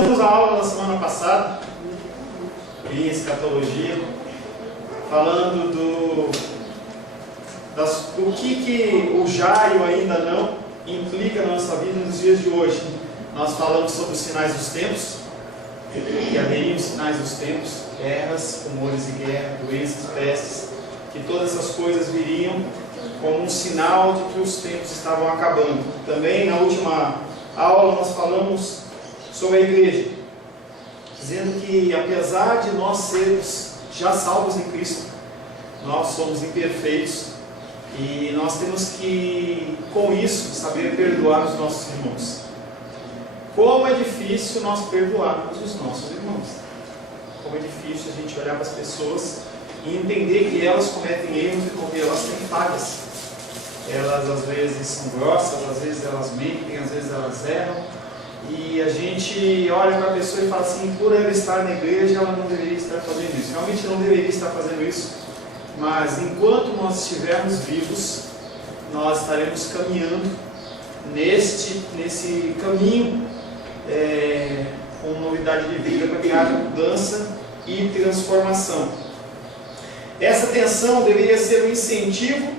Temos a aula da semana passada em escatologia, falando do que o já e o ainda não implica na nossa vida nos dias de hoje. Nós falamos sobre os sinais dos tempos, que haveriam os sinais dos tempos, guerras, rumores de guerra, doenças, pestes, que todas essas coisas viriam como um sinal de que os tempos estavam acabando. Também na última aula nós falamos sobre a igreja, dizendo que apesar de nós sermos já salvos em Cristo, nós somos imperfeitos e nós temos que, com isso, saber perdoar os nossos irmãos. Como é difícil nós perdoarmos os nossos irmãos. Como é difícil a gente olhar para as pessoas e entender que elas cometem erros e porque elas têm falhas. Elas às vezes são grossas, às vezes elas mentem, às vezes elas erram. E a gente olha para a pessoa e fala assim, por ela estar na igreja, ela não deveria estar fazendo isso. Realmente não deveria estar fazendo isso. Mas enquanto nós estivermos vivos, nós estaremos caminhando nesse caminho com novidade de vida, para que haja mudança e transformação. Essa tensão deveria ser um incentivo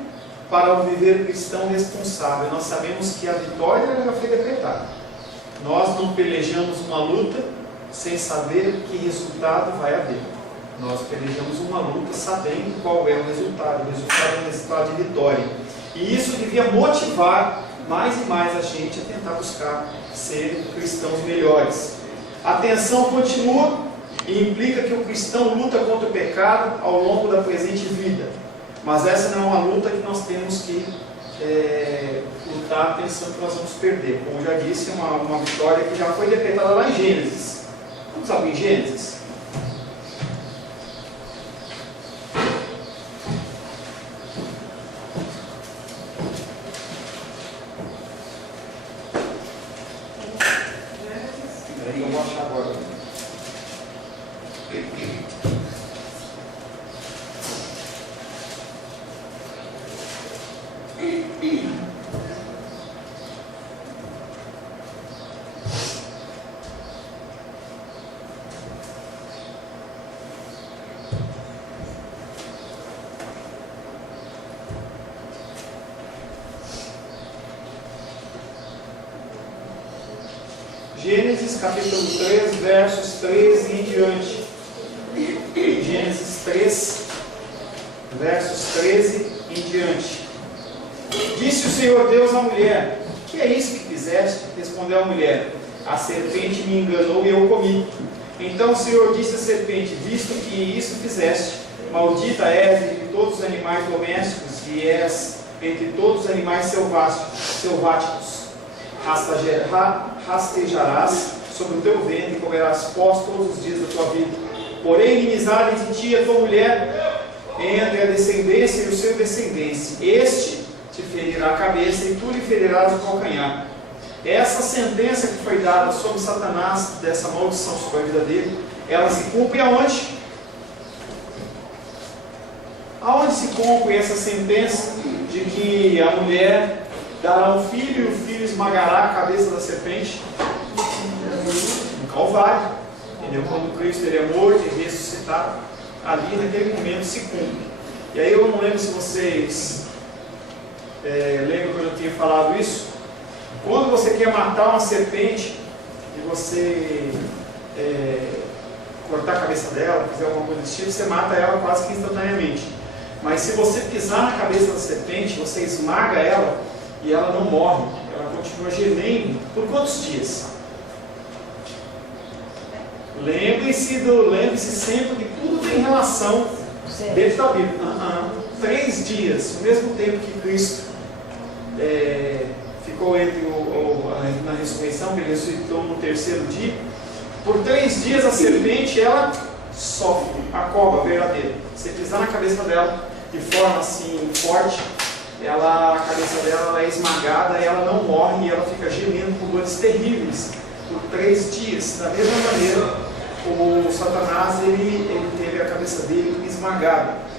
para o viver cristão responsável. Nós sabemos que a vitória já foi decretada. Nós não pelejamos uma luta sem saber que resultado vai haver. Nós pelejamos uma luta sabendo qual é o resultado. O resultado é um resultado de vitória. E isso devia motivar mais e mais a gente a tentar buscar ser cristãos melhores. A tensão continua e implica que o cristão luta contra o pecado ao longo da presente vida. Mas essa não é uma luta que nós temos que lutar pensando que nós vamos perder. Como já disse, é uma vitória que já foi decretada lá em Gênesis. Vamos abrir em Gênesis? Peraí, eu vou achar agora. Gênesis capítulo 3, versos 13 em diante. Gênesis 3, versos 13 em diante. Disse o Senhor Deus à mulher: que é isso que fizeste? Respondeu a mulher: a serpente me enganou e eu comi. Então o Senhor disse à serpente: visto que isso fizeste, maldita és entre todos os animais domésticos e és entre todos os animais selváticos. Rastejarás sobre o teu ventre e comerás pós todos os dias da tua vida. Porém, inimizade entre ti e a tua mulher, entre a descendência e o seu descendente. Este te ferirá a cabeça e tu lhe ferirás o calcanhar. Essa sentença que foi dada sobre Satanás, dessa maldição sobre a vida dele, ela se cumpre aonde? Aonde se cumpre essa sentença de que a mulher dará um filho e o filho esmagará a cabeça da serpente? No Calvário. Entendeu? Quando Cristo ele é morto e ressuscitado, ali naquele momento se cumpre. E aí eu não lembro se vocês lembram que eu já tinha falado isso. Quando você quer matar uma serpente e você cortar a cabeça dela, fazer alguma coisa desse tipo, você mata ela quase que instantaneamente. Mas se você pisar na cabeça da serpente, você esmaga ela e ela não morre, ela continua gemendo. Por quantos dias? Lembre-se sempre que tudo tem relação dentro da Bíblia. 3 dias, o mesmo tempo que Cristo ficou na ressurreição, que ele ressuscitou no 3º dia. Por 3 dias a serpente ela sofre a cobra verdadeira. Você pisar na cabeça dela de forma assim forte, a cabeça dela é esmagada e ela não morre e ela fica gemendo com dores terríveis por 3 dias. Da mesma maneira, o Satanás ele teve a cabeça dele esmagada.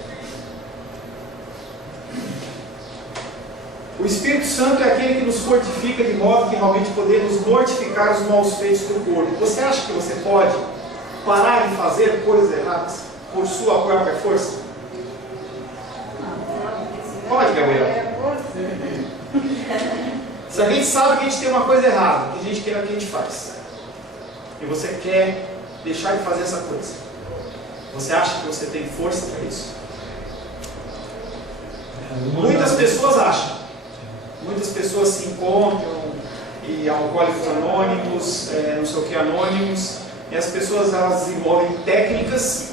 O Espírito Santo é aquele que nos fortifica de modo que realmente podemos mortificar os maus feitos do corpo. Você acha que você pode parar de fazer coisas erradas por sua própria força? Pode, Gabriel. Se a gente sabe que a gente tem uma coisa errada, que a gente quer que a gente faz, e você quer deixar de fazer essa coisa, você acha que você tem força para isso? Muitas pessoas acham. Muitas pessoas se encontram e alcoólicos anônimos, não sei o que anônimos, e as pessoas elas desenvolvem técnicas,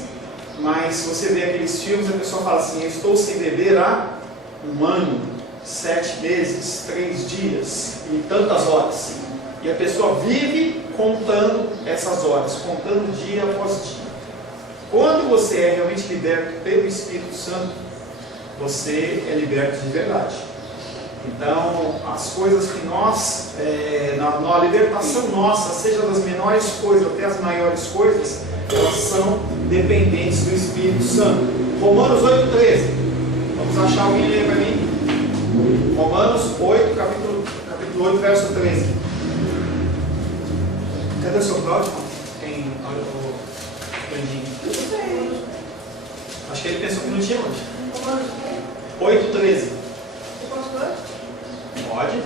mas se você vê aqueles filmes, a pessoa fala assim: eu estou sem beber há 1 ano, 7 meses, 3 dias e tantas horas, e a pessoa vive contando essas horas, contando dia após dia. Quando você é realmente liberto pelo Espírito Santo, você é liberto de verdade. Então, as coisas que nós, na libertação nossa, seja das menores coisas até as maiores coisas, elas são dependentes do Espírito Santo. Romanos 8,13. Vamos achar alguém ler para mim? Romanos 8, capítulo 8, verso 13. Cadê o seu Cláudio? Tem o Brandinho. Acho que ele pensou que não tinha hoje. 8,13. Pode.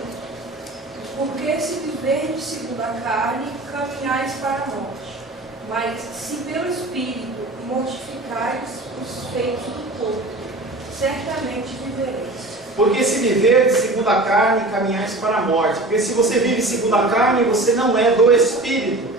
Porque se viverdes segundo a carne, caminhais para a morte. Mas se pelo Espírito mortificais os feitos do corpo, certamente vivereis. Porque se viverdes segundo a carne, caminhais para a morte. Porque se você vive segundo a carne, você não é do Espírito.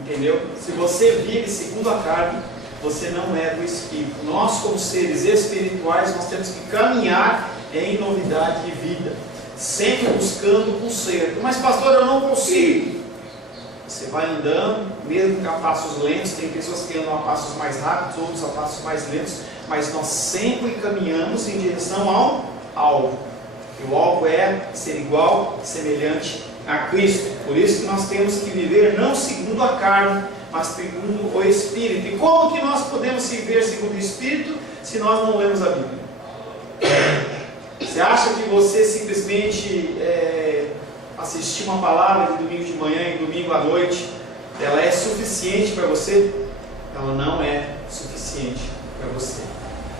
Entendeu? Se você vive segundo a carne, você não é do Espírito. Nós, como seres espirituais, nós temos que caminhar em novidade de vida, sempre buscando o conserto. Mas pastor, eu não consigo. Você vai andando, mesmo que a passos lentos. Tem pessoas que andam a passos mais rápidos, outros a passos mais lentos, mas nós sempre caminhamos em direção ao alvo. E o alvo é ser igual, semelhante a Cristo. Por isso que nós temos que viver não segundo a carne, mas segundo o Espírito. E como que nós podemos viver segundo o Espírito se nós não lemos a Bíblia? Você acha que você simplesmente assistir uma palavra de domingo de manhã e domingo à noite, ela é suficiente para você? Ela não é suficiente para você.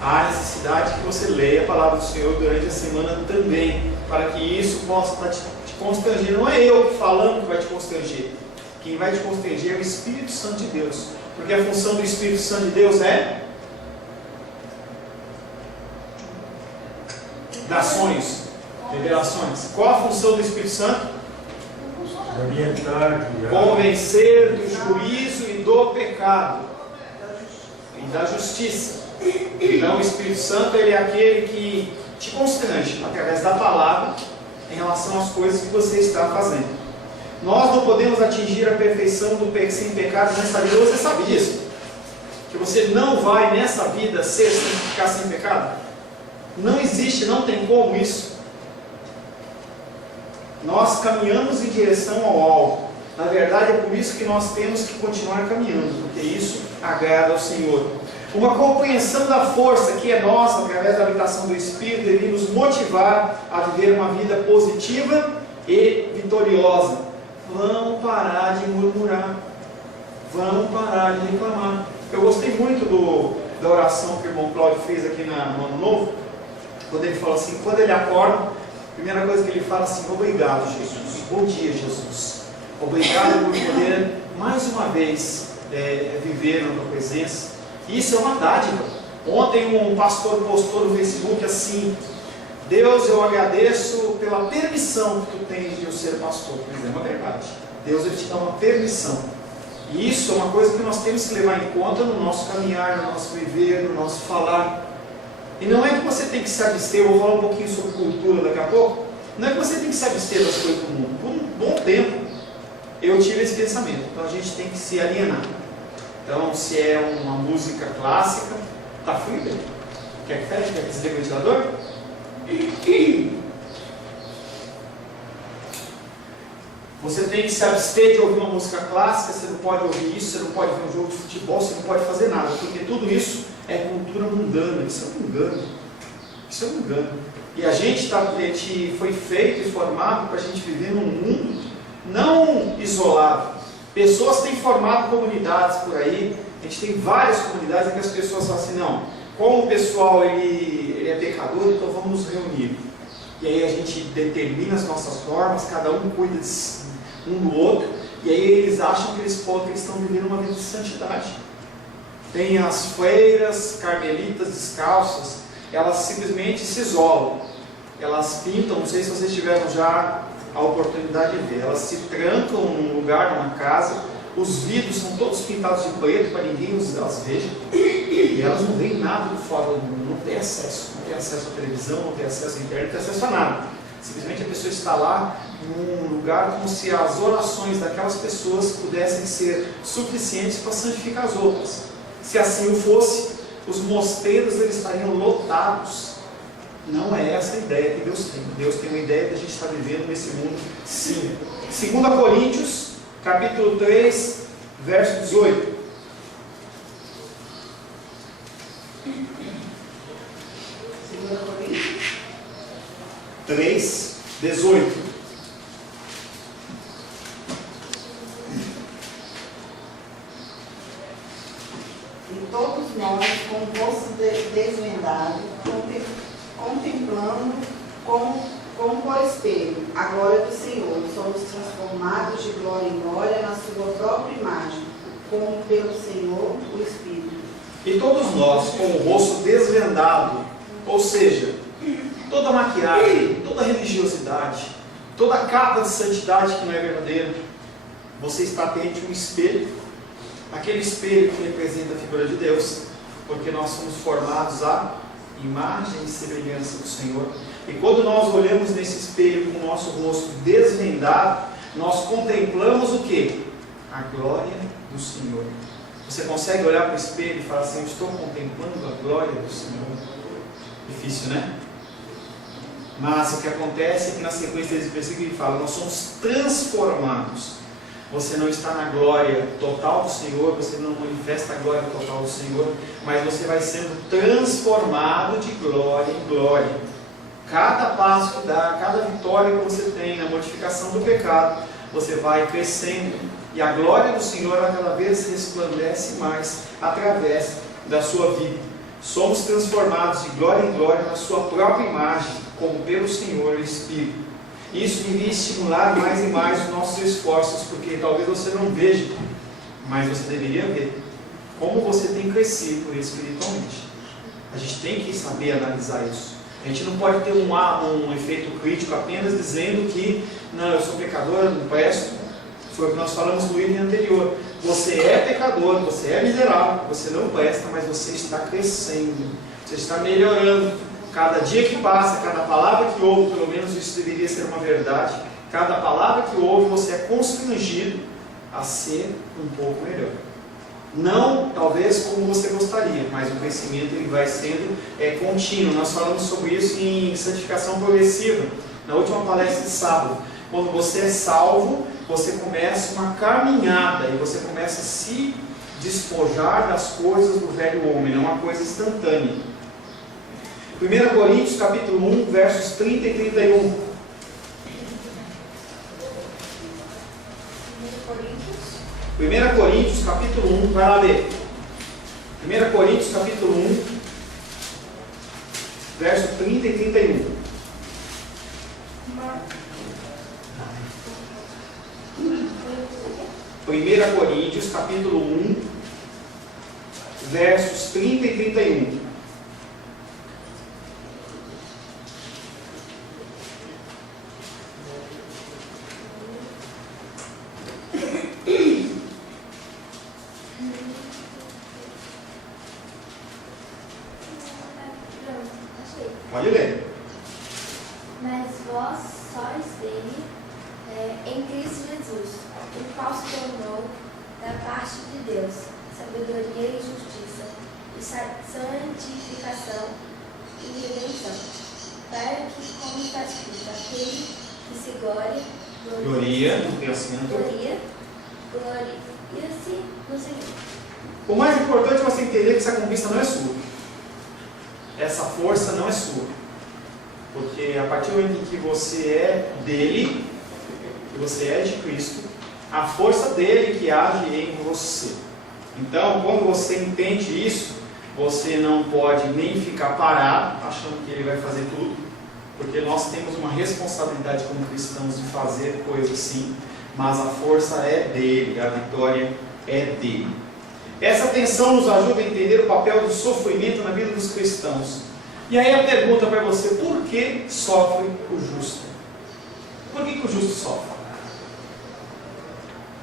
Há necessidade que você leia a palavra do Senhor durante a semana também, para que isso possa te constranger. Não é eu falando que vai te constranger. Quem vai te constranger é o Espírito Santo de Deus. Porque a função do Espírito Santo de Deus é dar sonhos, revelações. Qual a função do Espírito Santo? Orientar, convencer do juízo e do pecado e da justiça. Então o Espírito Santo, ele é aquele que te constrange através da palavra em relação às coisas que você está fazendo. Nós não podemos atingir a perfeição do sem pecado nessa vida. Você sabe disso? Que você não vai nessa vida ficar sem pecado? Não existe, não tem como isso. Nós caminhamos em direção ao alvo. Na verdade, é por isso que nós temos que continuar caminhando, porque isso agrada ao Senhor. Uma compreensão da força que é nossa, através da habitação do Espírito, deve nos motivar a viver uma vida positiva e vitoriosa. Vamos parar de murmurar. Vamos parar de reclamar. Eu gostei muito da oração que o irmão Cláudio fez aqui no Ano Novo, quando ele fala assim, quando ele acorda, a primeira coisa que ele fala assim: obrigado, Jesus. Bom dia, Jesus. Obrigado por poder mais uma vez viver na tua presença. Isso é uma dádiva. Ontem um pastor postou no Facebook assim: Deus, eu agradeço pela permissão que tu tens de eu ser pastor. Mas é uma verdade. Deus, ele te dá uma permissão. E isso é uma coisa que nós temos que levar em conta no nosso caminhar, no nosso viver, no nosso falar. E não é que você tem que se abster. Eu vou falar um pouquinho sobre cultura daqui a pouco. Não é que você tem que se abster das coisas do mundo. Por um bom tempo eu tive esse pensamento. Então a gente tem que se alienar. Então, se é uma música clássica, tá frio, bem? Quer que feche? Quer que desligue o ventilador? Você tem que se abster de ouvir uma música clássica. Você não pode ouvir isso, você não pode ver um jogo de futebol, você não pode fazer nada, porque tudo isso é cultura mundana. Isso é um engano. Isso é um engano. E a gente foi feito e formado para a gente viver num mundo não isolado. Pessoas têm formado comunidades por aí. A gente tem várias comunidades em que as pessoas falam assim, não, como o pessoal ele é pecador, então vamos nos reunir. E aí a gente determina as nossas normas, cada um cuida um do outro, e aí eles acham que eles estão vivendo uma vida de santidade. Tem as freiras carmelitas descalças, elas simplesmente se isolam, elas pintam, não sei se vocês tiveram já a oportunidade de ver, elas se trancam num lugar, numa casa, os vidros são todos pintados de preto para ninguém as veja, e elas não veem nada do fora do mundo, não tem acesso à televisão, não tem acesso à internet, não tem acesso a nada. Simplesmente a pessoa está lá num lugar como se as orações daquelas pessoas pudessem ser suficientes para santificar as outras. Se assim o fosse, os mosteiros eles estariam lotados. Não é essa a ideia que Deus tem. Deus tem uma ideia de a gente estar vivendo nesse mundo, sim. 2 Coríntios, capítulo 3, verso 18. 2 Coríntios 3, 18. E todos nós, com o rosto desvendado, contemplando como por espelho a glória do Senhor, somos transformados de glória em glória na sua própria imagem, como pelo Senhor o Espírito. E todos nós, com o rosto desvendado, ou seja, toda maquiagem, toda religiosidade, toda capa de santidade que não é verdadeira, você está perante um espelho, aquele espelho que representa a figura de Deus, porque nós somos formados à imagem e semelhança do Senhor. E quando nós olhamos nesse espelho com o nosso rosto desvendado, nós contemplamos o quê? A glória do Senhor. Você consegue olhar para o espelho e falar assim, eu estou contemplando a glória do Senhor? Difícil, né? Mas o que acontece é que na sequência desse versículo ele fala, nós somos transformados. Você não está na glória total do Senhor, você não manifesta a glória total do Senhor, mas você vai sendo transformado de glória em glória. Cada passo que dá, cada vitória que você tem na mortificação do pecado, você vai crescendo. E a glória do Senhor ela cada vez resplandece mais através da sua vida. Somos transformados de glória em glória na sua própria imagem, como pelo Senhor Espírito. Isso devia estimular mais e mais os nossos esforços, porque talvez você não veja, mas você deveria ver como você tem crescido espiritualmente. A gente tem que saber analisar isso. A gente não pode ter um efeito crítico apenas dizendo que não, eu sou pecador, eu não presto. Foi o que nós falamos no item anterior. Você é pecador, você é miserável, você não presta, mas você está crescendo, você está melhorando. Cada dia que passa, cada palavra que ouve, pelo menos isso deveria ser uma verdade, cada palavra que ouve, você é constrangido a ser um pouco melhor. Não, talvez, como você gostaria, mas o crescimento ele vai sendo contínuo. Nós falamos sobre isso em santificação progressiva, na última palestra de sábado. Quando você é salvo, você começa uma caminhada e você começa a se despojar das coisas do velho homem, não é uma coisa instantânea. 1 Coríntios capítulo 1, versos 30 e 31. 1 Coríntios capítulo 1, vai lá ler. 1 Coríntios capítulo 1, verso 30 e 31. Primeira Coríntios capítulo 1, versos 30 e 31. Pode ler. Mas vós sois dele, em Cristo Jesus, o qual se tornou da parte de Deus sabedoria e justiça, e santificação e redenção, para que, como está escrito, aquele que se gloria no Senhor. O mais importante é você entender que essa conquista não é sua. essa força não é sua. Porque a partir do momento em que você é dele, que você é de Cristo, a força dele que age em você. Então, quando você entende isso, você não pode nem ficar parado, achando que ele vai fazer tudo, porque nós temos uma responsabilidade como cristãos de fazer coisas sim, mas a força é dele, a vitória é dele. Essa tensão nos ajuda a entender o papel do sofrimento na vida dos cristãos. E aí a pergunta para você: por que sofre o justo? Por que o justo sofre?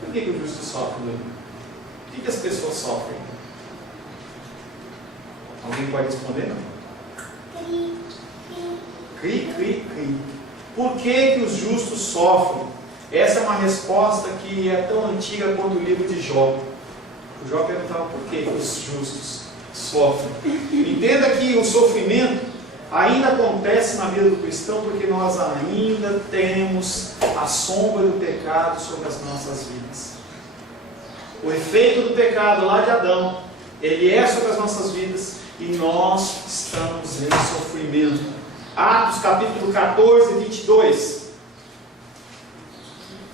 Por que o justo sofre, Luiz? Por que as pessoas sofrem? Alguém pode responder? Cri. Por que os justos sofrem? Essa é uma resposta que é tão antiga quanto o livro de Jó. O Jó perguntava por que os justos sofrem. Entenda que o sofrimento ainda acontece na vida do cristão porque nós ainda temos a sombra do pecado sobre as nossas vidas. O efeito do pecado lá de Adão, ele é sobre as nossas vidas e nós estamos em sofrimento. Atos capítulo 14, 22.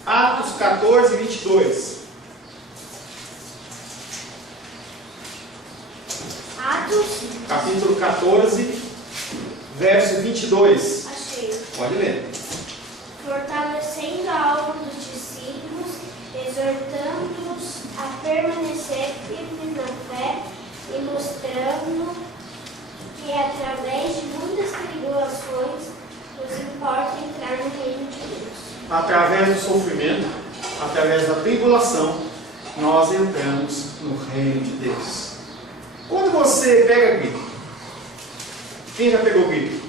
Atos 14, 22. Atos, Capítulo 14, verso 22. achei. Pode ler. Fortalecendo a alma dos discípulos, exortando-os a permanecer firmes na fé e mostrando que através de muitas tribulações nos importa entrar no reino de Deus. Através do sofrimento, através da tribulação, nós entramos no reino de Deus. Quando você pega gripe, quem já pegou gripe?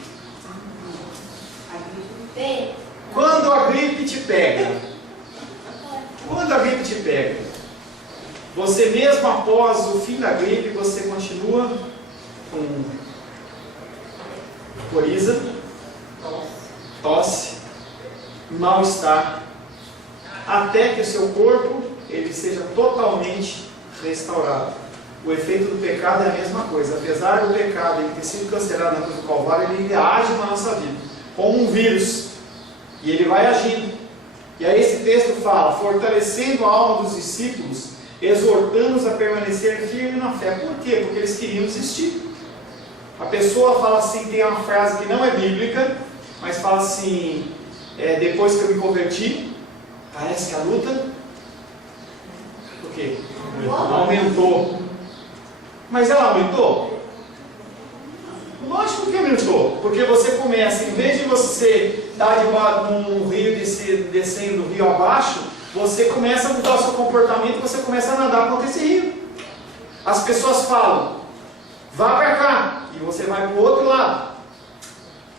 Bem, Quando a gripe te pega, você mesmo após o fim da gripe, você continua com coriza, tosse, mal-estar, até que o seu corpo ele seja totalmente restaurado. O efeito do pecado é a mesma coisa. Apesar do pecado ele ter sido cancelado na cruz do Calvário, ele age na nossa vida como um vírus. E ele vai agindo. E aí esse texto fala: fortalecendo a alma dos discípulos, exortando-os a permanecer firme na fé. Por quê? Porque eles queriam desistir. A pessoa fala assim, tem uma frase que não é bíblica, mas fala assim: depois que eu me converti, parece que a luta, o quê? Aumentou. Mas ela aumentou? Lógico que aumentou, porque você começa, em vez de você estar debaixo de um rio descendo do rio abaixo, você começa a mudar o seu comportamento, você começa a nadar contra esse rio. As pessoas falam: vá para cá, e você vai para o outro lado.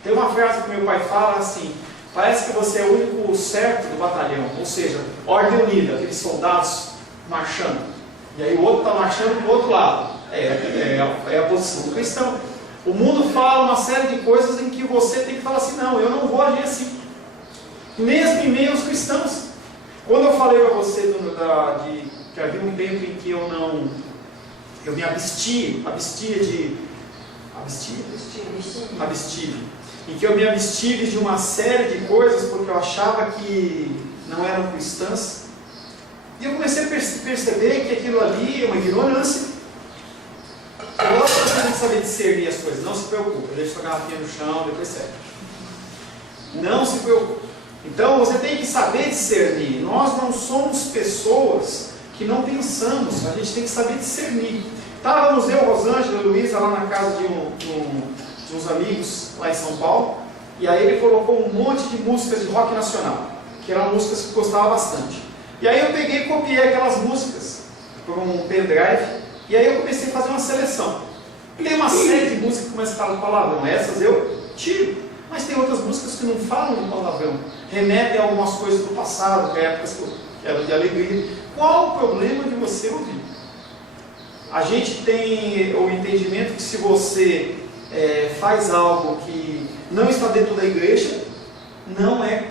Tem uma frase que meu pai fala assim: parece que você é o único certo do batalhão, ou seja, ordem unida, aqueles soldados marchando, e aí o outro está marchando para o outro lado. É a posição do cristão. O mundo fala uma série de coisas em que você tem que falar assim: não, eu não vou agir assim, mesmo em meio aos cristãos. Quando eu falei para você que havia um tempo em que eu me abstia, em que eu me abstive de uma série de coisas porque eu achava que não eram cristãs, e eu comecei a perceber que aquilo ali é uma ignorância. Gosto de saber discernir as coisas, não se preocupe, deixa sua garrafinha no chão, depois segue. Não se preocupe. Então você tem que saber discernir. Nós não somos pessoas que não pensamos, a gente tem que saber discernir. Estávamos eu, Rosângela e Luísa lá na casa de uns amigos lá em São Paulo, e aí ele colocou um monte de músicas de rock nacional, que eram músicas que eu gostava bastante. E aí eu peguei e copiei aquelas músicas por um pendrive, e aí eu comecei a fazer uma seleção. Tem uma série de músicas que começam a falar palavrão, essas eu tiro, mas tem outras músicas que não falam de palavrão, remetem a algumas coisas do passado, épocas que eram de alegria. Qual o problema de você ouvir? A gente tem o entendimento que se você faz algo que não está dentro da igreja, não é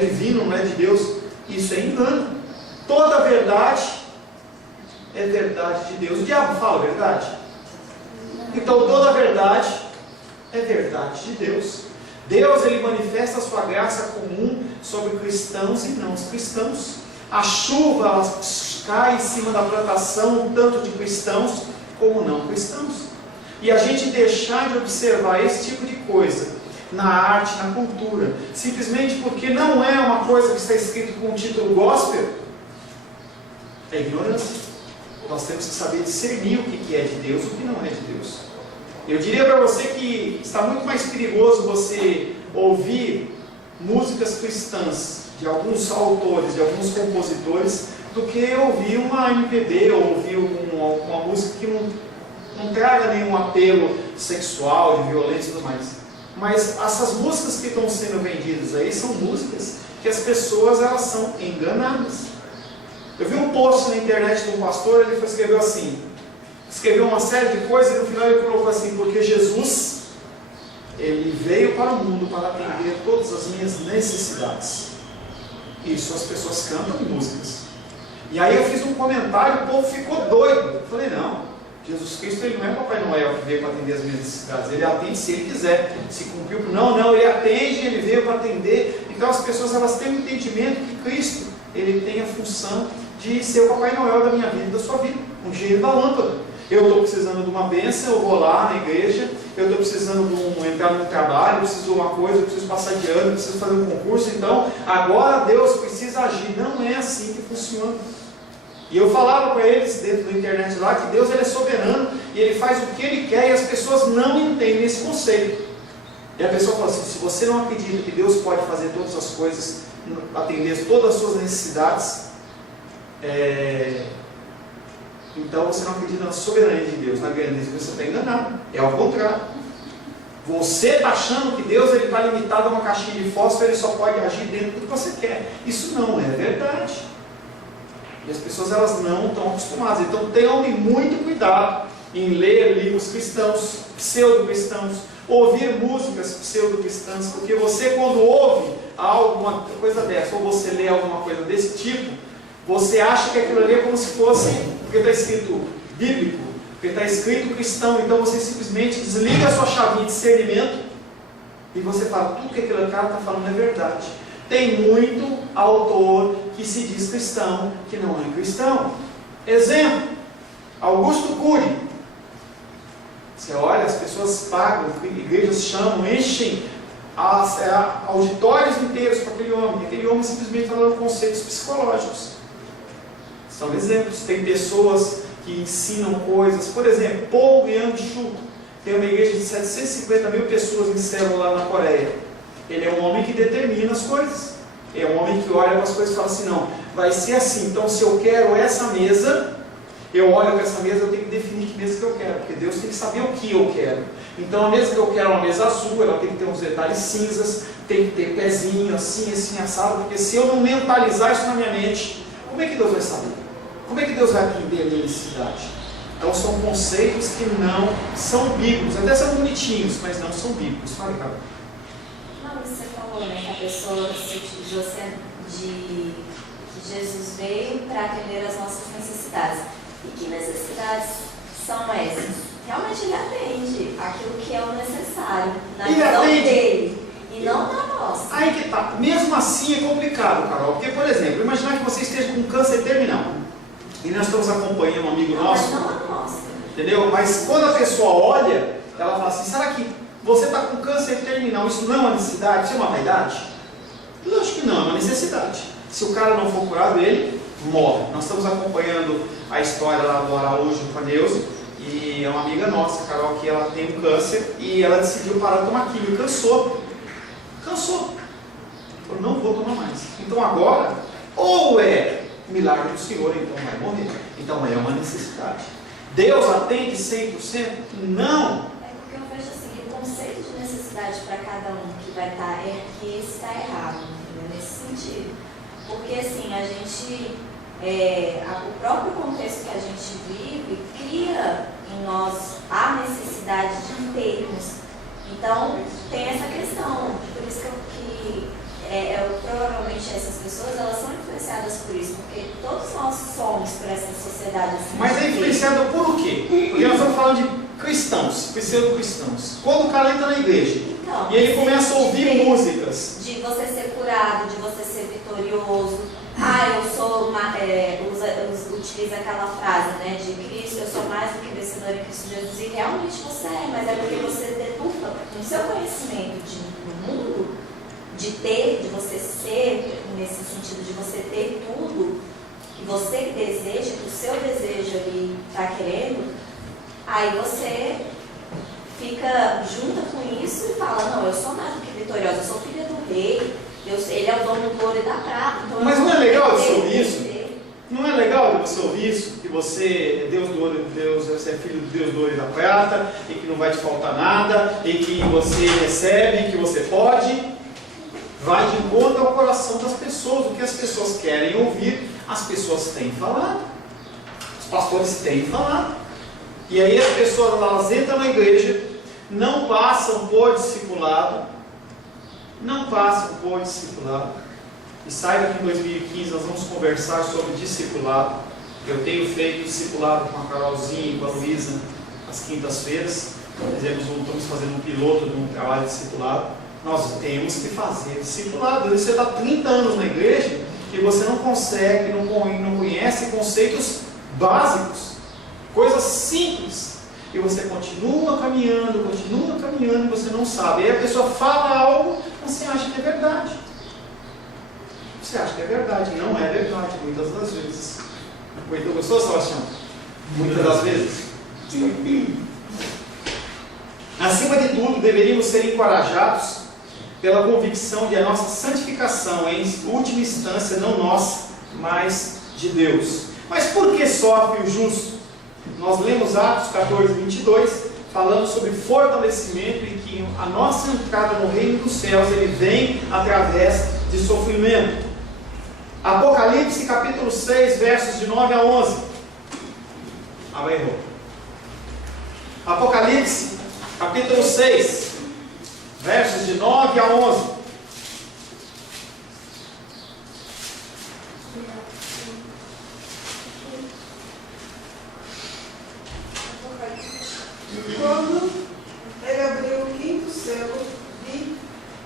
divino, não é de Deus, isso é engano. Toda verdade é verdade de Deus. O diabo fala a verdade? Então toda a verdade é verdade de Deus. Deus, ele manifesta a sua graça comum sobre cristãos e não cristãos. A chuva, ela cai em cima da plantação, tanto de cristãos como não cristãos. E a gente deixar de observar esse tipo de coisa na arte, na cultura, simplesmente porque não é uma coisa que está escrito com o título gospel, é ignorância. Nós temos que saber discernir o que é de Deus e o que não é de Deus. Eu diria para você que está muito mais perigoso você ouvir músicas cristãs de alguns autores, de alguns compositores, do que ouvir uma MPB ou ouvir uma música que não traga nenhum apelo sexual, de violência e tudo mais. Mas essas músicas que estão sendo vendidas aí são músicas que as pessoas, elas são enganadas. Eu vi um post na internet de um pastor, ele escreveu assim, escreveu uma série de coisas e no final ele colocou assim: porque Jesus, ele veio para o mundo para atender todas as minhas necessidades. Isso as pessoas cantam músicas. E aí eu fiz um comentário, o povo ficou doido. Eu falei: não, Jesus Cristo, ele não é Papai Noel que veio para atender as minhas necessidades. Ele atende se ele quiser. Se cumpriu, não, ele atende, ele veio para atender. Então as pessoas, elas têm um entendimento que Cristo, ele tem a função de ser o Papai Noel da minha vida e da sua vida, um gênio da lâmpada. Eu estou precisando de uma bênção, eu vou lá na igreja. Eu estou precisando de entrar no trabalho, eu preciso de uma coisa, eu preciso passar de ano, eu preciso fazer um concurso. Então, agora Deus precisa agir. Não é assim que funciona. E eu falava para eles dentro da internet lá que Deus, ele é soberano e ele faz o que ele quer, e as pessoas não entendem esse conceito. E a pessoa fala assim: se você não acredita que Deus pode fazer todas as coisas, atender todas as suas necessidades, então você não acredita na soberania de Deus, na grandeza. Você está enganado. É ao contrário. Você está achando que Deus está limitado a uma caixinha de fósforo, ele só pode agir dentro do que você quer. Isso não é verdade. E as pessoas, elas não estão acostumadas. Então tenham muito cuidado em ler livros cristãos, pseudo-cristãos, ouvir músicas pseudo-cristãs, porque você, quando ouve alguma coisa dessa, ou você lê alguma coisa desse tipo, você acha que aquilo ali é como se fosse, porque está escrito bíblico, porque está escrito cristão. Então você simplesmente desliga a sua chavinha de discernimento e você fala: tudo que aquele cara está falando é verdade. Tem muito autor que se diz cristão, que não é cristão. Exemplo, Augusto Cury. Você olha, as pessoas pagam, igrejas chamam, enchem auditórios inteiros para aquele homem. E aquele homem simplesmente falando conceitos psicológicos. São exemplos. Tem pessoas que ensinam coisas. Por exemplo, Paul Yang-Shu tem uma igreja de 750 mil pessoas em Seul, lá na Coreia. Ele é um homem que determina as coisas. É um homem que olha para as coisas e fala assim: não, vai ser assim. Então, se eu quero essa mesa, eu olho para essa mesa, eu tenho que definir que mesa que eu quero, porque Deus tem que saber o que eu quero. Então, a mesa que eu quero é uma mesa azul, ela tem que ter uns detalhes cinzas, tem que ter pezinho assim, assim, assado, porque se eu não mentalizar isso na minha mente, como é que Deus vai saber? Como é que Deus vai atender a minha necessidade? Então, são conceitos que não são bíblicos. Até são bonitinhos, mas não são bíblicos. Fala, Carol. Não, você falou, né, que a pessoa se utilizou de que Jesus veio para atender as nossas necessidades. E que necessidades são essas? Realmente ele atende aquilo que é o necessário na visão dele e não na nossa. Aí que tá. Mesmo assim é complicado, Carol. Porque, por exemplo, imaginar que você esteja com câncer terminal e nós estamos acompanhando um amigo nosso. Mas não a nossa. Entendeu? Mas quando a pessoa olha, ela fala assim: será que você está com câncer terminal? Isso não é uma necessidade? Isso é uma vaidade? Lógico que não, é uma necessidade. Se o cara não for curado, ele morre. Nós estamos acompanhando a história lá do Araújo com a Neuza, e é uma amiga nossa, Carol, que ela tem um câncer e ela decidiu parar de tomar químio. Cansou. Falou: não vou tomar mais. Então agora, ou é milagre do Senhor, então vai morrer. Então é uma necessidade. Deus atende 100%? Não. É porque eu vejo assim, que o conceito de necessidade para cada um que vai estar, que esse está errado, entendeu? Nesse sentido. Porque assim, a gente, o próprio contexto que a gente vive cria em nós a necessidade de termos. Então, tem essa questão. Por isso que provavelmente essas pessoas, elas são influenciadas por isso, porque todos nós somos por essa sociedade assim. Mas é influenciado por o quê? Porque nós estamos falando de cristãos, pseudo-cristãos. Quando o cara entra na igreja Então, e ele começa a ouvir músicas, de você ser curado, de você ser vitorioso. Eu sou utiliza aquela frase, né, de Cristo, eu sou mais do que vencedor em Cristo Jesus, e realmente você é, mas é porque você deturpa no seu conhecimento do mundo, de você ser, nesse sentido de você ter tudo que você deseja, que o seu desejo ali está querendo, aí você fica junta com isso e fala, não, eu sou mais do que vitoriosa, eu sou filha do rei, ele é o dono do ouro e da prata. Então mas não é legal você ouvir isso? Não é legal você ouvir isso? Que você é Deus do ouro, você é filho de Deus do ouro e da prata, e que não vai te faltar nada, e que você recebe, que você pode. Vai de encontro ao coração das pessoas. O que as pessoas querem ouvir, as pessoas têm falado. Os pastores têm falado. E aí as pessoas, elas entram na igreja, não passam por discipulado, e saiba que em 2015 nós vamos conversar sobre discipulado. Eu tenho feito discipulado com a Carolzinha e com a Luísa às quintas-feiras. Estamos fazendo um piloto de um trabalho de discipulado. Nós temos que fazer discipulado. Você está 30 anos na igreja e você não consegue, não conhece conceitos básicos, coisas simples. E você continua caminhando, e você não sabe. Aí a pessoa fala algo, você acha que é verdade. Você acha que é verdade, não é verdade, muitas das vezes. Gostou, Sebastião? Muitas das vezes. Acima de tudo, deveríamos ser encorajados pela convicção de a nossa santificação, em última instância, não nossa, mas de Deus. Mas por que sofre o justo? Nós lemos Atos 14, 22, falando sobre fortalecimento e que a nossa entrada no reino dos céus, ele vem através de sofrimento. Apocalipse capítulo 6, versos de 9 a 11. Errou. Apocalipse capítulo 6, versos de 9 a 11. Quando ele abriu o quinto selo, vi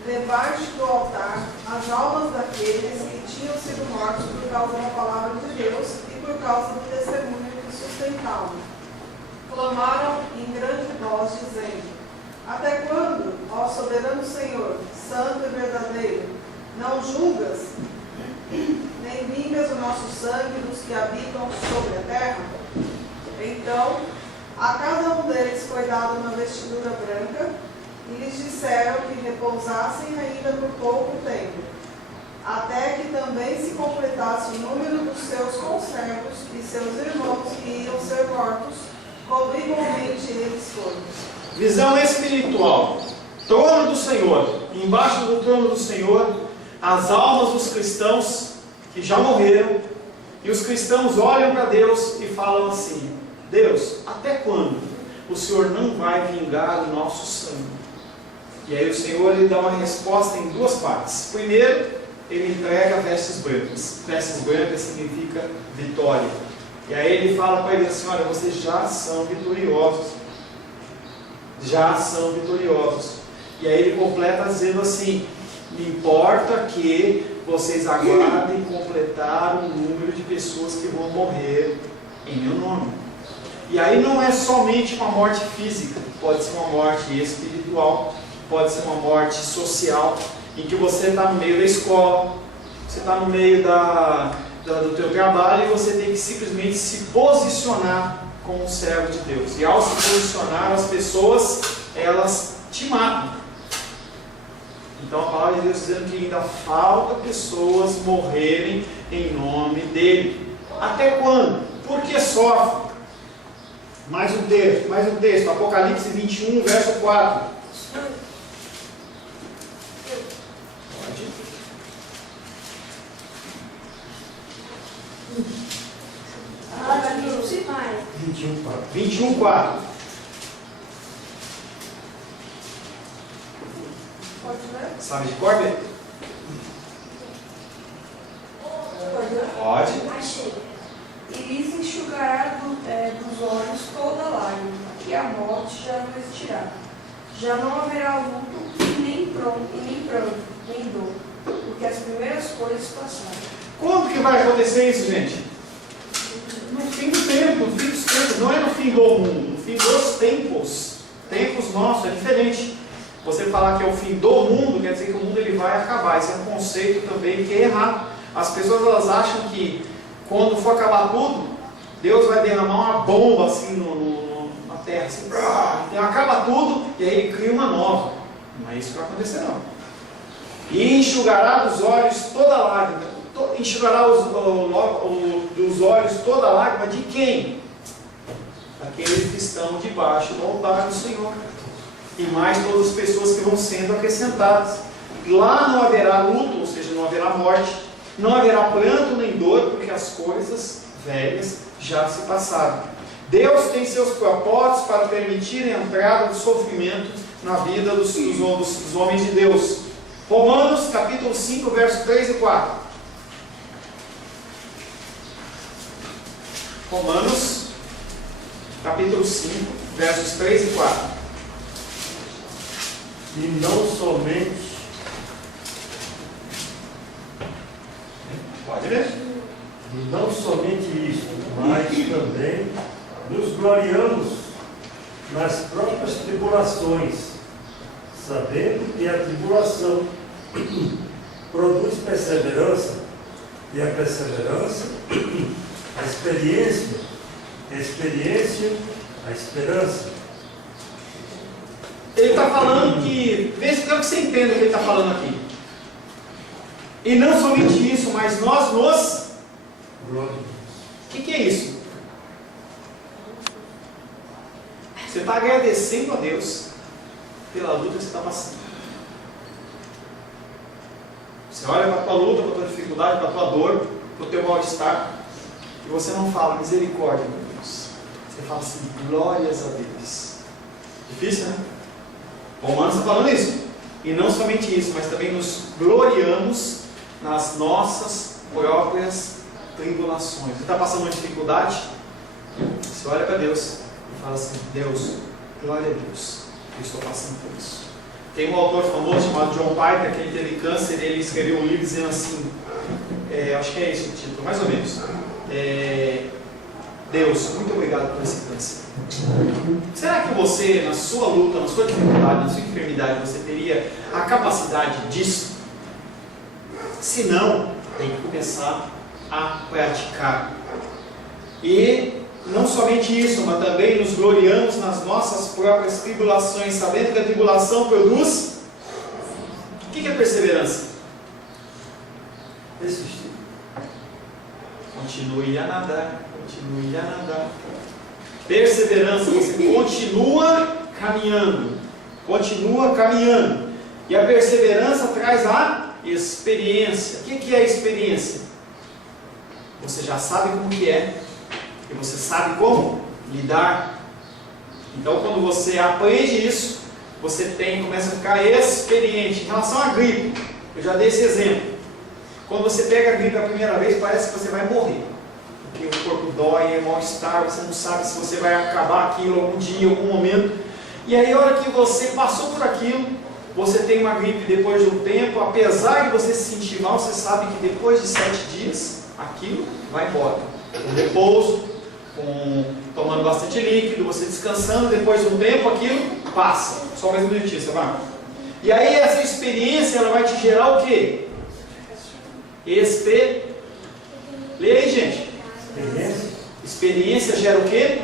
debaixo do altar as almas daqueles que tinham sido mortos por causa da palavra de Deus e por causa do testemunho que sustentavam. Clamaram em grande voz, dizendo: Até quando, ó soberano Senhor, santo e verdadeiro, não julgas, nem vingas o nosso sangue dos que habitam sobre a terra? Então, a cada um deles foi dada uma vestidura branca, e lhes disseram que repousassem ainda por pouco tempo, até que também se completasse o número dos seus conservos e seus irmãos que iam ser mortos, como igualmente eles foram. Visão espiritual. Trono do Senhor. Embaixo do trono do Senhor, as almas dos cristãos que já morreram, e os cristãos olham para Deus e falam assim: Deus, até quando o Senhor não vai vingar o nosso sangue? E aí o Senhor ele dá uma resposta em duas partes. Primeiro, ele entrega vestes brancas. Vestes brancas significa vitória. E aí ele fala para eles assim: olha, vocês já são vitoriosos. Já são vitoriosos. E aí ele completa dizendo assim: me importa que vocês aguardem completar o número de pessoas que vão morrer em meu nome. E aí não é somente uma morte física, pode ser uma morte espiritual, pode ser uma morte social, em que você está no meio da escola, você está no meio do teu trabalho, e você tem que simplesmente se posicionar como um servo de Deus. E ao se posicionar, as pessoas, elas te matam. Então a palavra de Deus dizendo que ainda falta pessoas morrerem em nome dele. Até quando? Por que sofre? Mais um texto, Apocalipse 21, verso 4. Pode. 21, 4. Pode ler? Sabe de cor, Bê? Pode ler? Pode. Achei. E lhes enxugará dos olhos toda lágrima, que a morte já não existirá. Já não haverá luto, nem pranto, nem dor, porque as primeiras coisas passaram. Quando que vai acontecer isso, gente? No fim do tempo, no fim dos tempos. Não é no fim do mundo, no fim dos tempos. Tempos nossos, é diferente. Você falar que é o fim do mundo, quer dizer que o mundo ele vai acabar. Esse é um conceito também que é errado. As pessoas elas acham que quando for acabar tudo, Deus vai derramar uma bomba assim na terra, assim, então acaba tudo e aí ele cria uma nova. Não é isso que vai acontecer, não. E enxugará dos olhos toda lágrima. Enxugará dos olhos toda lágrima de quem? Daqueles que estão debaixo do altar do Senhor. E mais todas as pessoas que vão sendo acrescentadas. Lá não haverá luto, ou seja, não haverá morte, não haverá pranto nem dor, porque as coisas velhas já se passaram. Deus tem seus propósitos para permitir a entrada do sofrimento na vida dos homens de Deus. Romanos capítulo 5, versos 3 e 4. Romanos capítulo 5, versos 3 e 4. E não somente, Pode ler? e não somente isso, mas também nos gloriamos nas próprias tribulações, sabendo que a tribulação produz perseverança, e a perseverança, a experiência, a esperança. Ele está falando que, veja, quero que você entenda o que ele está falando aqui. E não somente isso, mas nós nos... Glória. O que é isso? Você está agradecendo a Deus pela luta que você está passando. Você olha para a tua luta, para a tua dificuldade, para a tua dor, para o teu mal-estar, e você não fala misericórdia, meu Deus. Você fala assim, glórias a Deus. Difícil, né? Romanos está falando isso. E não somente isso, mas também nos gloriamos nas nossas próprias tribulações. Você está passando uma dificuldade? Você olha para Deus e fala assim, Deus, glória a Deus, eu estou passando por isso. Tem um autor famoso chamado John Piper, que ele teve câncer, e ele escreveu um livro dizendo assim, acho que é esse o título, mais ou menos. Deus, muito obrigado por esse câncer. Será que você, na sua luta, na sua dificuldade, na sua enfermidade, você teria a capacidade disso? Se não, tem que começar a praticar. E não somente isso, mas também nos gloriamos nas nossas próprias tribulações, sabendo que a tribulação produz... O que é perseverança? Persistir. Continue a nadar, continue a nadar. Perseverança, você continua caminhando. Continua caminhando. E a perseverança traz a experiência. O que é a experiência? Você já sabe como que é. E você sabe como lidar. Então quando você aprende isso, você começa a ficar experiente. Em relação à gripe, eu já dei esse exemplo. Quando você pega a gripe a primeira vez, parece que você vai morrer. Porque o corpo dói, é mal-estar, você não sabe se você vai acabar aquilo algum dia, algum momento. E aí a hora que você passou por aquilo, você tem uma gripe depois de um tempo, apesar de você se sentir mal, você sabe que depois de 7 dias, aquilo vai embora. Com repouso, tomando bastante líquido, você descansando, depois de um tempo aquilo passa. Só mais um minutinho, você vai. E aí essa experiência, ela vai te gerar o quê? Lê aí, gente. Experiência gera o quê?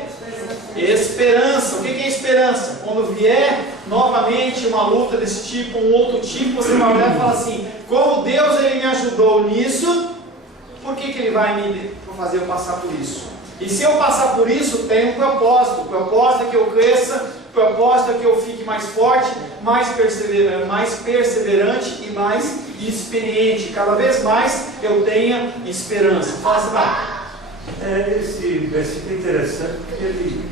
Esperança. O que é esperança? Quando vier novamente uma luta desse tipo, um outro tipo, você vai olhar e falar assim, como Deus ele me ajudou nisso, por que Ele vai me fazer eu passar por isso? E se eu passar por isso, tem um propósito. O propósito é que eu cresça, o propósito é que eu fique mais forte, mais perseverante e mais experiente. Cada vez mais eu tenha esperança. Fala assim, vai. Esse versículo é interessante porque ele,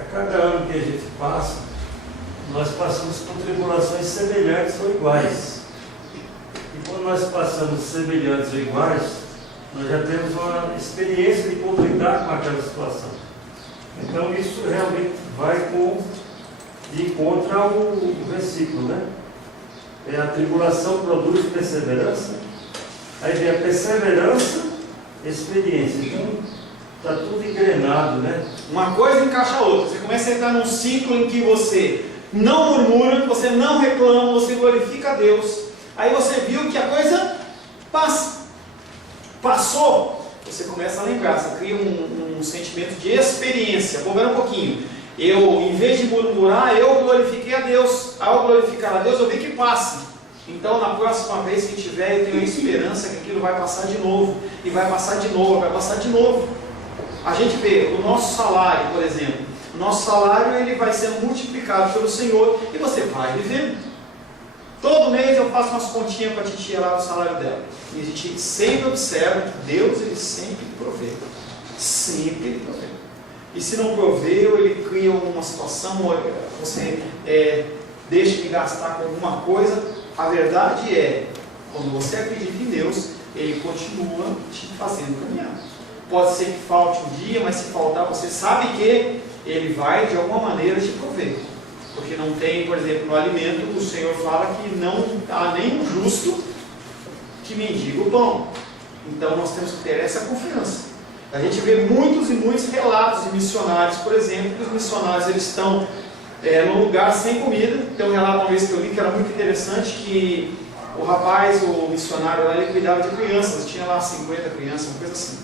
a cada ano que a gente passa, nós passamos por tribulações semelhantes ou iguais. E quando nós passamos semelhantes ou iguais, nós já temos uma experiência de como lidar com aquela situação. Então isso realmente vai de encontro ao versículo, né? A tribulação produz perseverança, aí vem a perseverança, experiência. Então está tudo engrenado, né? Uma coisa encaixa a outra. Você começa a entrar num ciclo em que você não murmura, você não reclama, você glorifica a Deus. Aí você viu que a coisa passou. Você começa a lembrar, você cria um sentimento de experiência. Vou ver um pouquinho. Eu, em vez de murmurar, eu glorifiquei a Deus. Ao glorificar a Deus, eu vi que passa. Então, na próxima vez que tiver, eu tenho a esperança que aquilo vai passar de novo. E vai passar de novo, vai passar de novo. A gente vê o nosso salário, por exemplo. O nosso salário ele vai sendo multiplicado pelo Senhor e você vai vivendo. Todo mês eu faço umas continhas para a titia lá do salário dela. E a gente sempre observa que Deus ele sempre provê. Sempre ele provê. E se não proveu, ele cria uma situação, você deixa de gastar com alguma coisa. A verdade é, quando você acredita em Deus, ele continua te fazendo caminhar. Pode ser que falte um dia, mas se faltar, você sabe que ele vai de alguma maneira te prover. Porque não tem, por exemplo, no alimento, o Senhor fala que não há nenhum justo que mendiga o pão. Então nós temos que ter essa confiança. A gente vê muitos e muitos relatos de missionários, por exemplo, que os missionários eles estão num lugar sem comida. Tem um relato uma vez que eu li que era muito interessante, que o rapaz, o missionário lá, ele cuidava de crianças, tinha lá 50 crianças, uma coisa assim.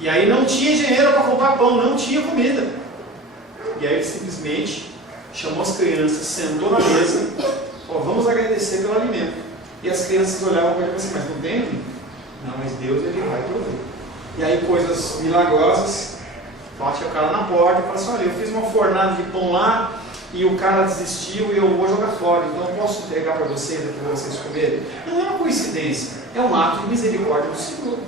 E aí não tinha dinheiro para comprar pão, não tinha comida. E aí ele simplesmente chamou as crianças, sentou na mesa, falou, vamos agradecer pelo alimento. E as crianças olhavam para ele e falaram assim, mas não tem? Não, mas Deus ele vai prover. E aí coisas milagrosas, bate o cara na porta e fala assim, olha, eu fiz uma fornada de pão lá e o cara desistiu e eu vou jogar fora, então eu posso entregar para vocês aqui para vocês comerem? Não é uma coincidência, é um ato de misericórdia do Senhor.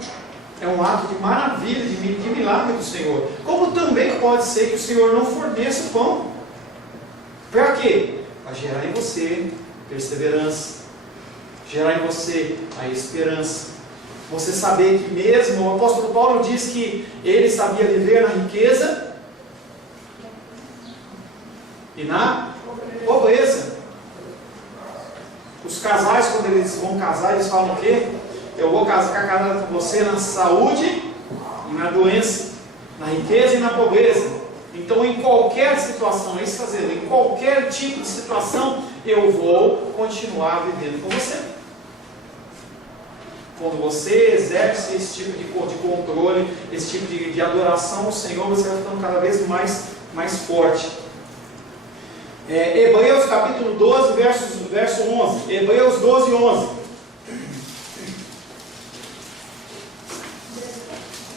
É um ato de maravilha, de milagre do Senhor. Como também pode ser que o Senhor não forneça o pão. Para quê? Para gerar em você perseverança, gerar em você a esperança. Você saber que mesmo, o apóstolo Paulo diz que ele sabia viver na riqueza e na pobreza. Os casais, quando eles vão casar, eles falam o quê? Eu vou casar com você na saúde e na doença, na riqueza e na pobreza. Então, em qualquer situação, é isso fazendo, em qualquer tipo de situação, eu vou continuar vivendo com você. Quando você exerce esse tipo de controle, esse tipo de adoração ao Senhor, você vai ficando cada vez mais forte. Hebreus capítulo 12, verso 11. Hebreus 12, 11.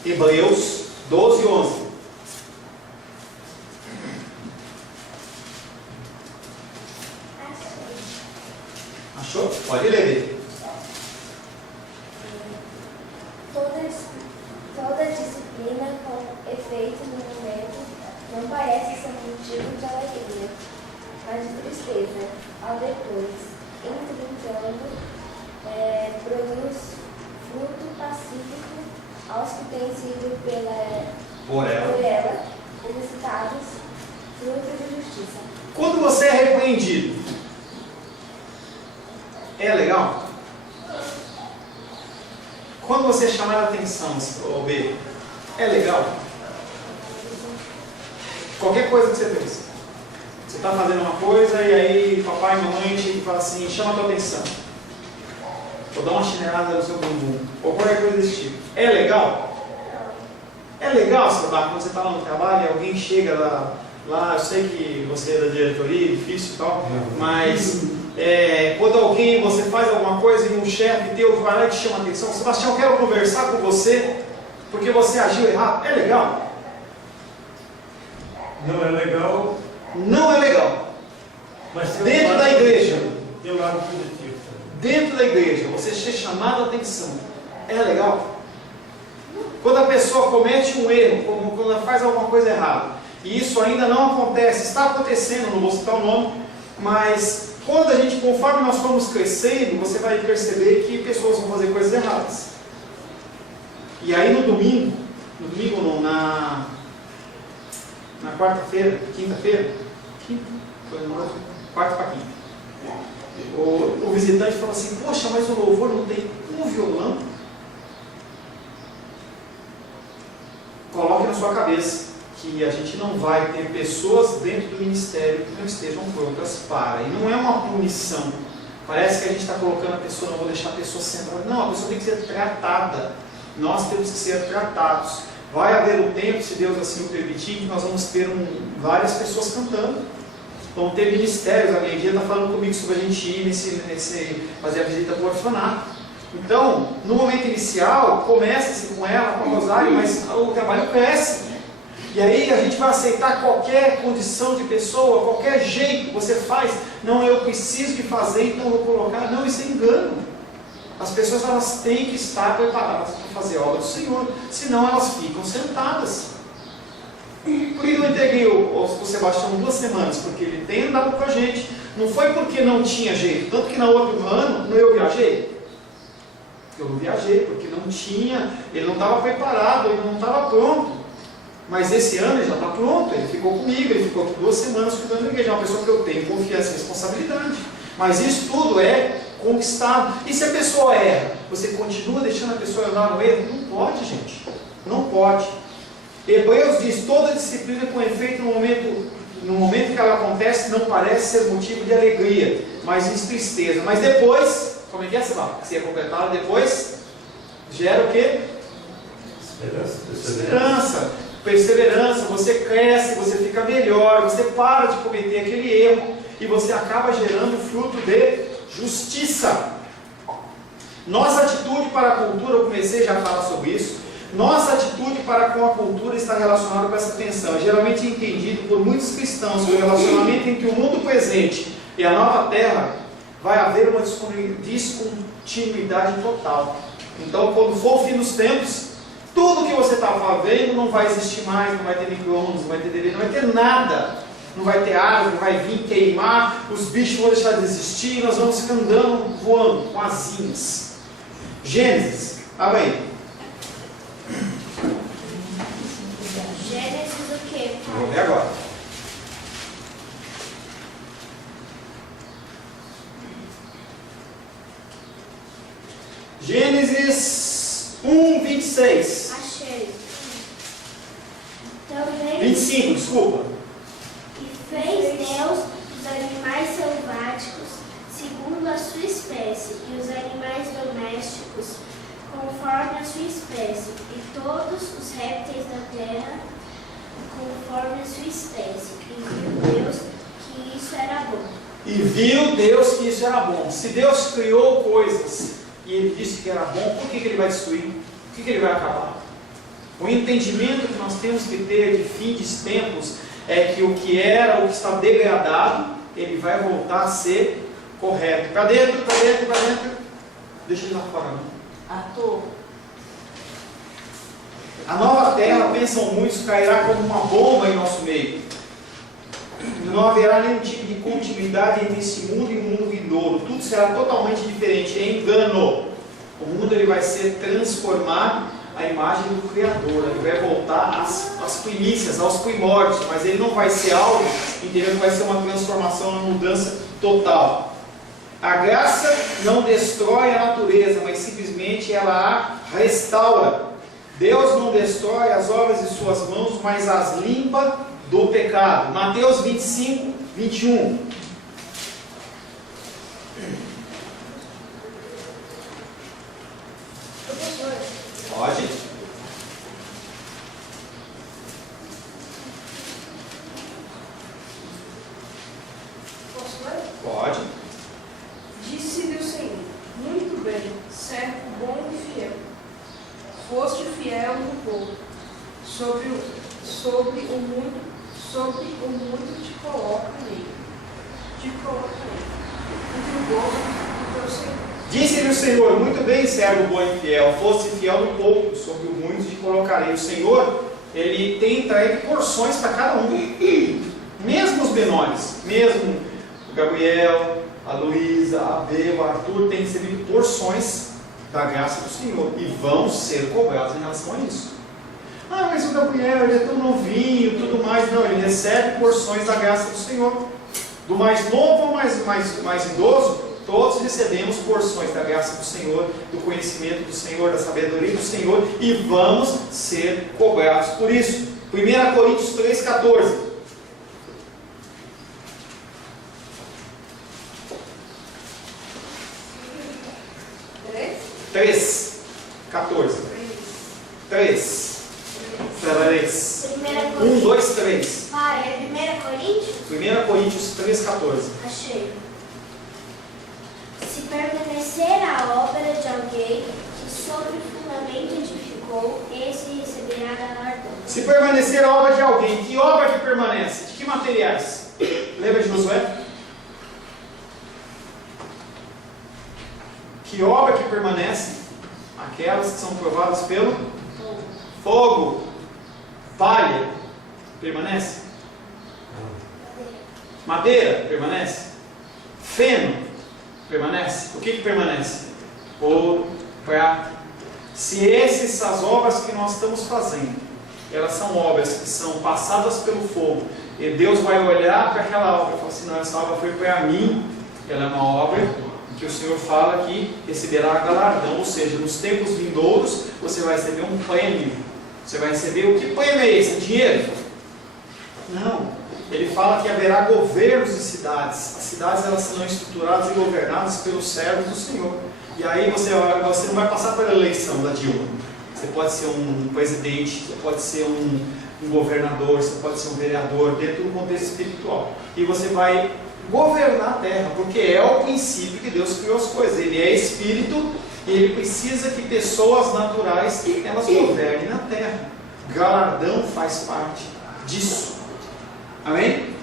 Hebreus 12, 11. Achou? Pode ler. Toda disciplina com efeito no momento não parece ser motivo de alegria, mas de tristeza ao depois. Entretanto, produz fruto pacífico aos que têm sido por ela necessitados, fruto de justiça. Quando você é repreendido, é legal? Quando você é chamado a atenção, B, é legal? Qualquer coisa que você fez. Você está fazendo uma coisa e aí papai e mamãe chegam e falam assim, chama a tua atenção. Ou dá uma chinelada no seu bumbum. Ou qualquer coisa desse tipo. É legal? É legal, quando você está lá no trabalho e alguém chega lá, eu sei que você é da diretoria, difícil e tal, mas quando alguém, você faz alguma coisa e um chefe teu vai lá e te chama a atenção, Sebastião, eu quero conversar com você porque você agiu errado. É legal? Não é legal. Não é legal. Mas dentro da igreja, tem um lado positivo. Dentro da igreja, você ser chamado a atenção, é legal? Quando a pessoa comete um erro, quando ela faz alguma coisa errada, e isso ainda não acontece, está acontecendo, não vou citar o nome, mas quando a gente, conforme nós formos crescendo, você vai perceber que pessoas vão fazer coisas erradas. E aí no domingo não, na quarta-feira, quinta-feira, foi no quarta para quinta. O visitante falou assim: poxa, mas o louvor não tem um violão? Coloque na sua cabeça que a gente não vai ter pessoas dentro do ministério que não estejam prontas para. E não é uma punição. Parece que a gente está colocando a pessoa, não vou deixar a pessoa sentada. Não, a pessoa tem que ser tratada. Nós temos que ser tratados. Vai haver um tempo, se Deus assim o permitir, que nós vamos ter várias pessoas cantando. Vão ter ministérios. A Gleidia está falando comigo sobre a gente ir fazer a visita para o orfanato. Então, no momento inicial, começa-se com ela, com a Rosário, mas o trabalho cresce. E aí a gente vai aceitar qualquer condição de pessoa, qualquer jeito que você faz. Não, eu preciso de fazer, então eu vou colocar. Não, isso é engano. As pessoas, elas têm que estar preparadas para fazer a obra do Senhor, senão elas ficam sentadas. Por que eu entreguei o Sebastião 2 semanas? Porque ele tem andado com a gente. Não foi porque não tinha jeito, tanto que no outro ano eu viajei. Eu não viajei porque não tinha, ele não estava preparado, ele não estava pronto. Mas esse ano ele já está pronto, ele ficou comigo, ele ficou 2 semanas cuidando da igreja. É uma pessoa que eu tenho confiança e responsabilidade. Mas isso tudo é conquistado. E se a pessoa erra, você continua deixando a pessoa andar no erro? Não pode, gente. Não pode. Hebreus diz: toda disciplina com efeito no momento que ela acontece não parece ser motivo de alegria, mas de tristeza. Mas depois, como é que é, sei lá, que se é completado depois, gera o quê? Esperança. Perseverança, você cresce, você fica melhor, você para de cometer aquele erro e você acaba gerando fruto de justiça. Nossa atitude para a cultura, eu comecei já a falar sobre isso. Nossa atitude para com a cultura está relacionada com essa tensão. É geralmente entendido por muitos cristãos que o relacionamento entre o mundo presente e a nova terra vai haver uma descontinuidade total. Então, quando for o fim dos tempos, tudo que você estava vendo não vai existir mais, não vai ter micro-ondas, não vai ter TV, não vai ter nada. Não vai ter árvore, vai vir queimar, os bichos vão deixar de existir, nós vamos ficar andando, voando, com asinhas. Gênesis, abre aí. Gênesis o quê? Vou ver agora. Gênesis 1:26. Achei. Também 25, desculpa. e fez Deus os animais selváticos segundo a sua espécie, e os animais domésticos conforme a sua espécie, e todos os répteis da terra conforme a sua espécie. E viu Deus que isso era bom. E viu Deus que isso era bom. Se Deus criou coisas e Ele disse que era bom, por que Ele vai destruir? Por que Ele vai acabar? O entendimento que nós temos que ter de fim dos tempos é que o que era, o que está degradado, ele vai voltar a ser correto. Para dentro, para dentro, para dentro. Deixa ele lá fora, não. Ator. A nova terra, pensam muitos, cairá como uma bomba em nosso meio. Não haverá nenhum tipo de continuidade entre esse mundo e o mundo vindouro. Tudo será totalmente diferente. É engano. O mundo ele vai ser transformado à imagem do Criador. Ele vai voltar às primícias, aos primórdios. Mas ele não vai ser algo, entendeu? Vai ser uma transformação, uma mudança total. A graça não destrói a natureza, mas simplesmente ela a restaura. Deus não destrói as obras de suas mãos, mas as limpa do pecado. Mateus 25, 21. Pode. Posso ler? Pode. Disse-lhe o Senhor: muito bem, servo bom e fiel. Foste fiel no pouco, sobre o muito te coloca nele. Entre o gozo do teu Senhor. Disse-lhe o Senhor: muito bem, servo bom e fiel, fosse fiel no pouco, sobre o muito te colocarei. O Senhor, Ele tem entregue porções para cada um, mesmo os menores, mesmo o Gabriel, a Luísa, a Bel, o Arthur, têm recebido porções da graça do Senhor, e vão ser cobrados em relação a isso. Ah, mas o Gabriel, ele é tão novinho, tudo mais. Não, ele recebe porções da graça do Senhor. Do mais novo ao mais idoso, todos recebemos porções da graça do Senhor, do conhecimento do Senhor, da sabedoria do Senhor, e vamos ser cobrados por isso. 1 Coríntios 3,14. 3,14. 3. 1, 2, 3. Pai, é 1 Coríntios? 1 Coríntios 3,14. Achei. Se permanecer a obra de alguém que sobre o fundamento edificou, esse receberá galardão. Se permanecer a obra de alguém, que obra que permanece? De que materiais? Lembra de Josué? Que obra que permanece? Aquelas que são provadas pelo fogo. Palha, permanece? Madeira, permanece? Feno, permanece? O que permanece? Ouro, prata. Se essas obras que nós estamos fazendo, elas são obras que são passadas pelo fogo, e Deus vai olhar para aquela obra e falar assim, não, essa obra foi para mim, ela é uma obra que o Senhor fala que receberá galardão, ou seja, nos tempos vindouros, você vai receber um prêmio. Você vai receber, o que prêmio é esse? Dinheiro? Não. Ele fala que haverá governos de cidades. As cidades, elas serão estruturadas e governadas pelos servos do Senhor. E aí você não vai passar pela eleição da Dilma. Você pode ser um presidente, você pode ser um governador, você pode ser um vereador, dentro do contexto espiritual. E você vai governar a terra, porque é o princípio que Deus criou as coisas. Ele é espírito e ele precisa que pessoas naturais elas governem na terra. Galardão faz parte disso. Amém?